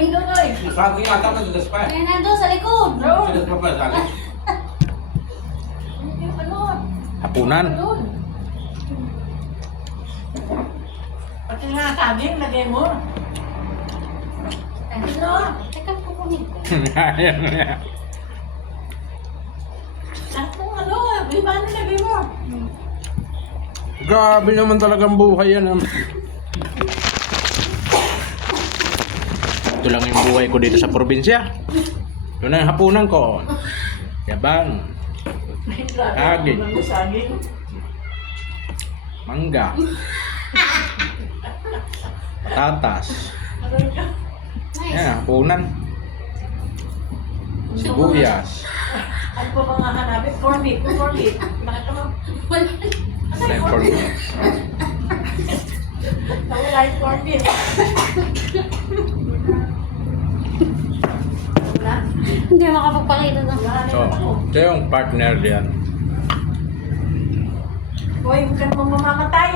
Ay, doon oy. Sabi yata ka sudas pa. Kaya nandun sa likod. Sudas pa pala sa akin. Hindi pa doon. Hapunan. Doon. Pati nga saging, lagay mo. Ano? Teka, kukunin ko. Ang ano, iba na lagay mo. Grabe naman talagang buhay yan. Ito lang yung buhay ko dito sa probinsya. Ito na yung hapunan ko. Yabang, Saging. Saging. mangga, patatas. Nice. Yan, hapunan. Sibuyas. Ano pa mga hanapin? Corn beef. Corn beef. Bakit naman? Wala. Then for me. Nawala yung corn beef. Wala? Hindi makapagpakita na. Wala na So, yung ano. ito yung partner diyan. Hoy, huwag ka namang mamamatay.